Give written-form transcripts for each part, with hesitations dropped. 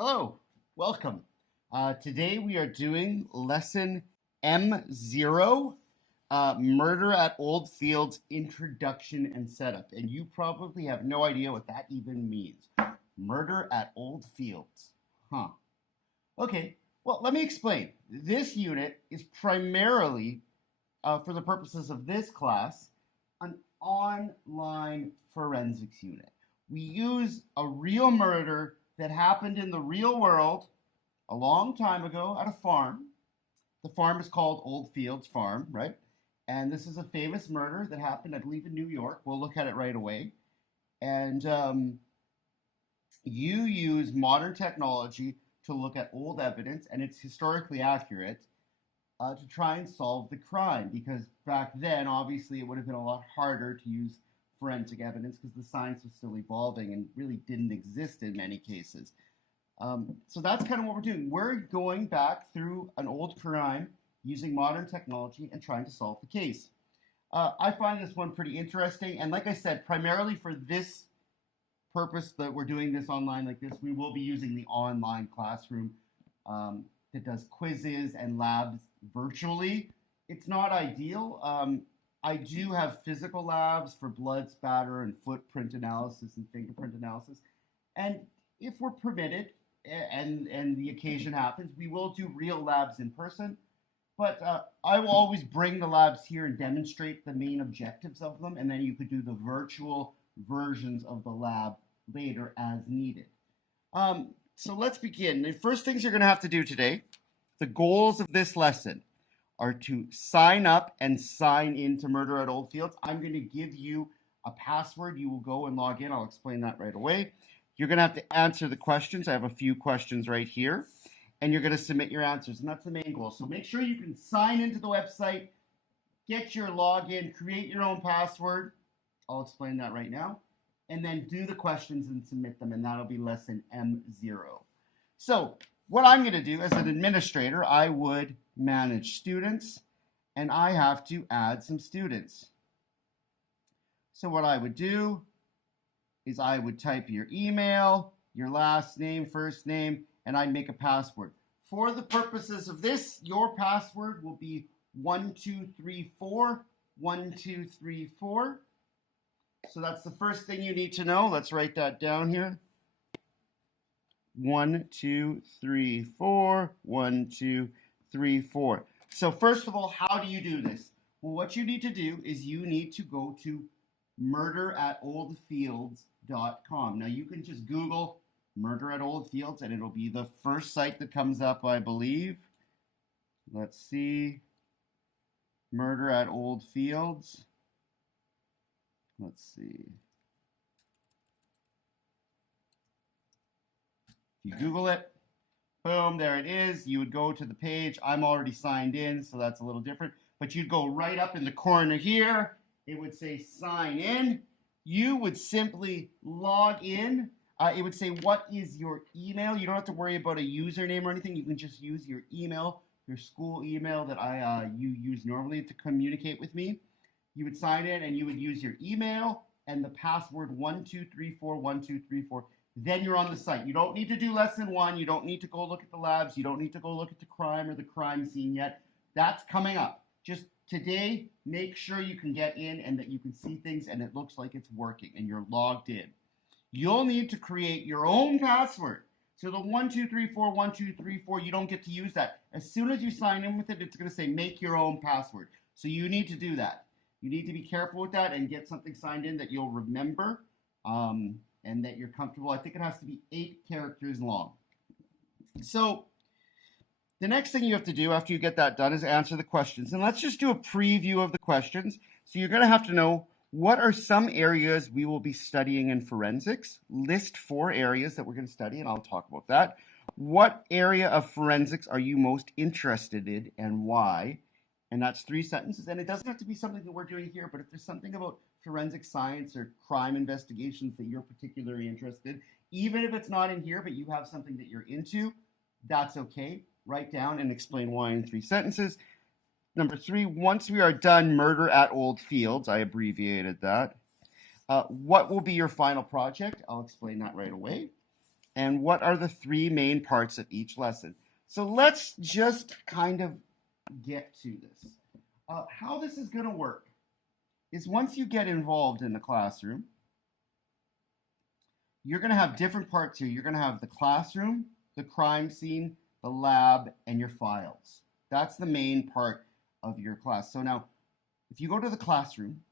Hello, welcome. Today we are doing lesson M0, Murder at Old Fields Introduction and Setup. And you probably have no idea what that even means. Murder at Old Fields. Huh. Okay, well, let me explain. This unit is primarily, for the purposes of this class, an online forensics unit. We use a real murder that happened in the real world a long time ago at a farm. The farm is called Old Fields Farm, right? And this is a famous murder that happened, I believe, in New York. We'll look at it right away. And you use modern technology to look at old evidence, and it's historically accurate, to try and solve the crime. Because back then, obviously, it would have been a lot harder to use forensic evidence because the science was still evolving and really didn't exist in many cases. So that's kind of what we're doing. We're going back through an old crime using modern technology and trying to solve the case. I find this one pretty interesting, and like I said, primarily for this purpose that we're doing this online like this, we will be using the online classroom that does quizzes and labs virtually. It's not ideal. I do have physical labs for blood spatter and footprint analysis and fingerprint analysis. And if we're permitted and the occasion happens, we will do real labs in person. But I will always bring the labs here and demonstrate the main objectives of them. And then you could do the virtual versions of the lab later as needed. So let's begin. The first things you're going to have to do today, the goals of this lesson, are to sign up and sign into Murder at Old Fields. I'm going to give you a password. You will go and log in. I'll explain that right away. You're going to have to answer the questions. I have a few questions right here. And you're going to submit your answers. And that's the main goal. So make sure you can sign into the website, get your login, create your own password. I'll explain that right now. And then do the questions and submit them. And that'll be lesson M0. So what I'm going to do as an administrator, I would manage students, and I have to add some students. So what I would do is I would type your email, your last name, first name, and I'd make a password. For the purposes of this, your password will be 1234 1234. So that's the first thing you need to know. Let's write that down here. 1234 1234. So first of all, how do you do this? Well, what you need to do is you need to go to murderatoldfields.com. Now you can just Google Murder at Old Fields and it'll be the first site that comes up, I believe. Let's see. Murder at Old Fields. Let's see. You Google it, boom, there it is. You would go to the page. I'm already signed in, so that's a little different. But you'd go right up in the corner here. It would say sign in. You would simply log in. It would say, what is your email? You don't have to worry about a username or anything. You can just use your email, your school email that you use normally to communicate with me. You would sign in and you would use your email and the password 1234 1234. Then you're on the site. You don't need to do lesson 1. You don't need to go look at the labs. You don't need to go look at the crime or the crime scene yet. That's coming up. Just today, make sure you can get in and that you can see things and it looks like it's working and you're logged in. You'll need to create your own password. So the 1234 1234, you don't get to use that. As soon as you sign in with it, it's going to say make your own password. So you need to do that. You need to be careful with that and get something signed in that you'll remember. And that you're comfortable. I think it has to be 8 characters long. So the next thing you have to do after you get that done is answer the questions. And let's just do a preview of the questions. So you're going to have to know, what are some areas we will be studying in forensics? List 4 areas that we're going to study, and I'll talk about that. What area of forensics are you most interested in and why? And that's 3 sentences. And it doesn't have to be something that we're doing here, but if there's something about forensic science or crime investigations that you're particularly interested, even if it's not in here, but you have something that you're into, that's okay. Write down and explain why in 3 sentences. Number 3, once we are done Murder at Old Fields, I abbreviated that. What will be your final project? I'll explain that right away. And what are the three main parts of each lesson? So let's just kind of get to this. How this is going to work is once you get involved in the classroom, you're going to have different parts here. You're going to have the classroom, the crime scene, the lab, and your files. That's the main part of your class. So now, if you go to the classroom,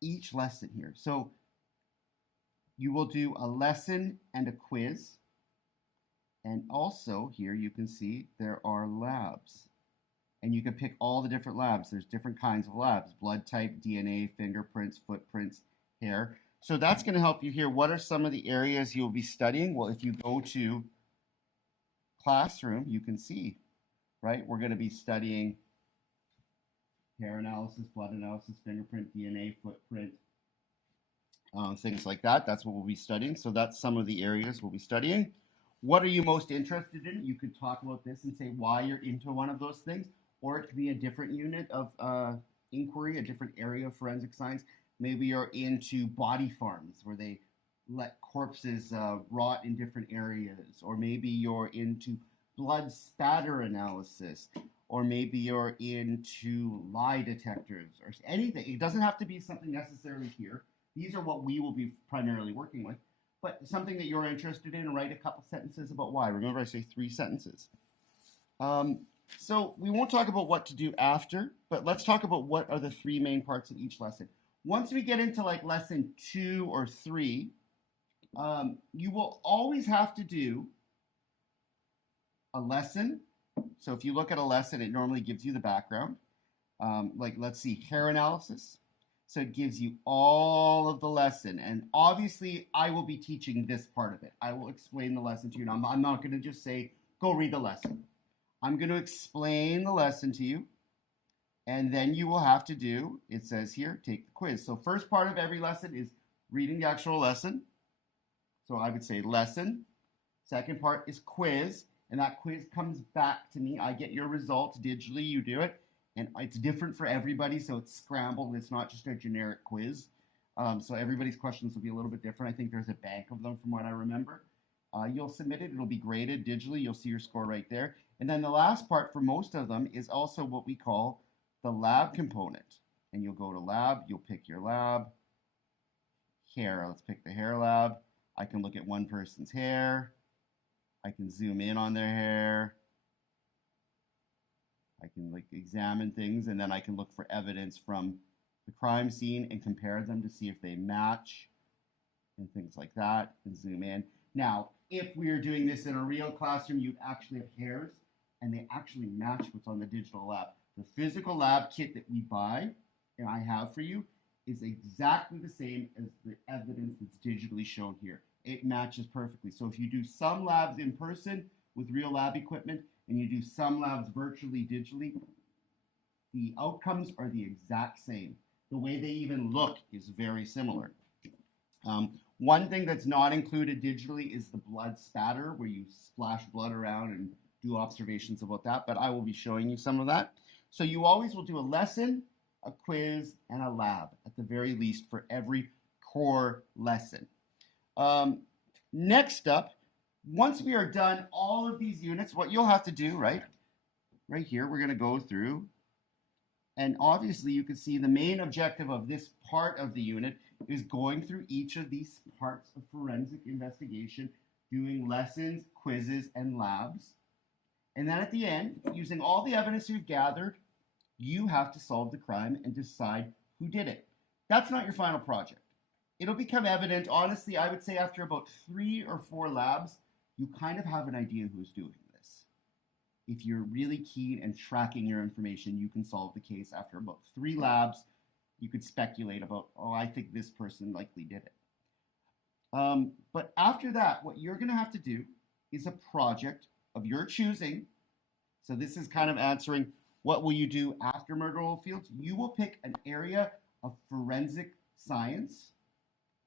each lesson here. So you will do a lesson and a quiz. And also here you can see there are labs. And you can pick all the different labs. There's different kinds of labs: blood type, DNA, fingerprints, footprints, hair. So that's going to help you here. What are some of the areas you'll be studying? Well, if you go to classroom, you can see, right? We're going to be studying hair analysis, blood analysis, fingerprint, DNA, footprint, things like that. That's what we'll be studying. So that's some of the areas we'll be studying. What are you most interested in? You could talk about this and say why you're into one of those things, or it could be a different unit of inquiry, a different area of forensic science. Maybe you're into body farms where they let corpses rot in different areas, or maybe you're into blood spatter analysis, or maybe you're into lie detectors or anything. It doesn't have to be something necessarily here. These are what we will be primarily working with. But something that you're interested in, write a couple sentences about why. Remember, I say 3 sentences. So we won't talk about what to do after, but let's talk about what are the 3 main parts of each lesson. Once we get into like lesson 2 or 3, you will always have to do a lesson. So if you look at a lesson, it normally gives you the background. Like, let's see, hair analysis. So it gives you all of the lesson. And obviously, I will be teaching this part of it. I will explain the lesson to you. Now, I'm not going to just say, go read the lesson. I'm going to explain the lesson to you. And then you will have to do, it says here, take the quiz. So first part of every lesson is reading the actual lesson. So I would say lesson. Second part is quiz. And that quiz comes back to me. I get your results digitally. You do it. And it's different for everybody, so it's scrambled. It's not just a generic quiz. So everybody's questions will be a little bit different. I think there's a bank of them from what I remember. You'll submit it. It'll be graded digitally. You'll see your score right there. And then the last part for most of them is also what we call the lab component. And you'll go to lab. You'll pick your lab. Hair. Let's pick the hair lab. I can look at one person's hair. I can zoom in on their hair. I can like examine things, and then I can look for evidence from the crime scene and compare them to see if they match and things like that, and zoom in. Now, if we are doing this in a real classroom, you'd actually have hairs, and they actually match what's on the digital lab. The physical lab kit that we buy, and I have for you, is exactly the same as the evidence that's digitally shown here. It matches perfectly. So if you do some labs in person with real lab equipment, and you do some labs virtually, digitally, the outcomes are the exact same. The way they even look is very similar. One thing that's not included digitally is the blood spatter, where you splash blood around and do observations about that, but I will be showing you some of that. So you always will do a lesson, a quiz, and a lab, at the very least, for every core lesson. Next up, once we are done all of these units, what you'll have to do, right here, we're going to go through, and obviously you can see the main objective of this part of the unit is going through each of these parts of forensic investigation, doing lessons, quizzes, and labs. And then at the end, using all the evidence you've gathered, you have to solve the crime and decide who did it. That's not your final project. It'll become evident, honestly, I would say after about 3 or 4 labs, you kind of have an idea who's doing this. If you're really keen and tracking your information, you can solve the case after about 3 labs. You could speculate about, oh, I think this person likely did it. But after that, what you're going to have to do is a project of your choosing. So this is kind of answering, what will you do after murder oil fields? You will pick an area of forensic science,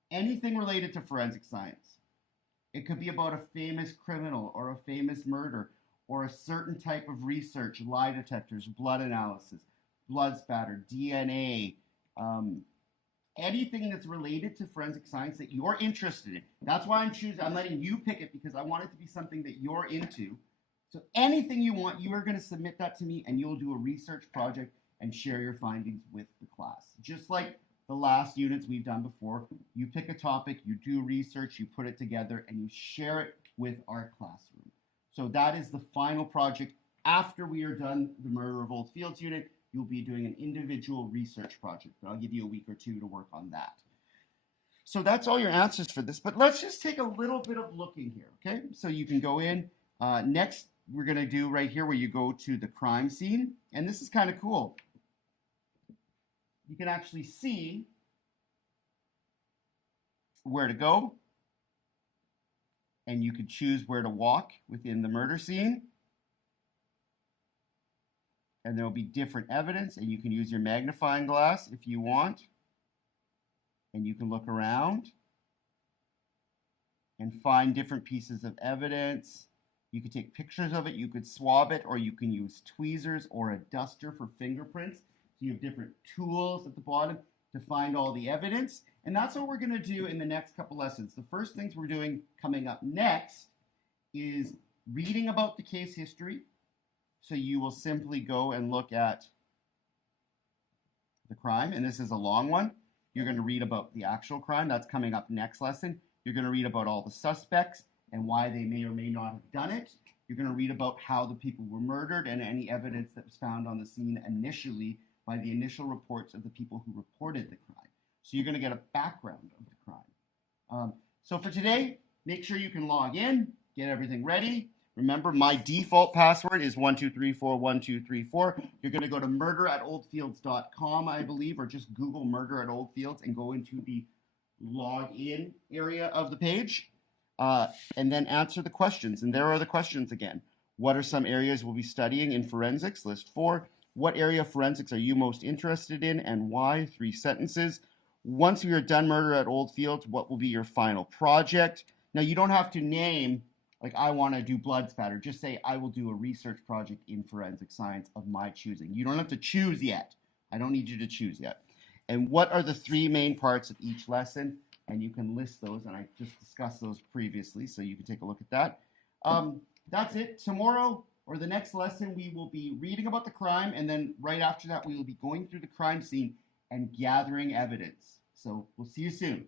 anything related to forensic science. It could be about a famous criminal or a famous murder or a certain type of research, lie detectors, blood analysis, blood spatter, DNA, anything that's related to forensic science that you're interested in. That's why I'm letting you pick it, because I want it to be something that you're into. So anything you want, you are going to submit that to me, and you'll do a research project and share your findings with the class. Just like the last units we've done before, you pick a topic, you do research, you put it together, and you share it with our classroom. So that is the final project. After we are done the Murder of Old Fields unit, you'll be doing an individual research project. But I'll give you a week or two to work on that. So that's all your answers for this. But let's just take a little bit of looking here, okay? So you can go in. Next, we're going to do right here where you go to the crime scene. And this is kind of cool. You can actually see where to go. And you can choose where to walk within the murder scene. And there will be different evidence, and you can use your magnifying glass if you want. And you can look around and find different pieces of evidence. You could take pictures of it, you could swab it, or you can use tweezers or a duster for fingerprints. So you have different tools at the bottom to find all the evidence. And that's what we're going to do in the next couple lessons. The first things we're doing coming up next is reading about the case history. So you will simply go and look at the crime, and this is a long one. You're going to read about the actual crime. That's coming up next lesson. You're going to read about all the suspects and why they may or may not have done it. You're going to read about how the people were murdered and any evidence that was found on the scene initially by the initial reports of the people who reported the crime. So you're going to get a background of the crime. So for today, make sure you can log in, get everything ready. Remember, my default password is 12341234. You're going to go to murderatoldfields.com, I believe, or just Google Murder at Old Fields and go into the login area of the page, and then answer the questions. And there are the questions again. What are some areas we'll be studying in forensics? List 4. What area of forensics are you most interested in and why? 3 sentences. Once we are done Murder at Old Fields, what will be your final project? Now, you don't have to name, like, I want to do blood spatter. Just say, I will do a research project in forensic science of my choosing. You don't have to choose yet. I don't need you to choose yet. And what are the 3 main parts of each lesson? And you can list those, and I just discussed those previously, so you can take a look at that. That's it. Tomorrow, or the next lesson, we will be reading about the crime, and then right after that, we will be going through the crime scene and gathering evidence. So we'll see you soon.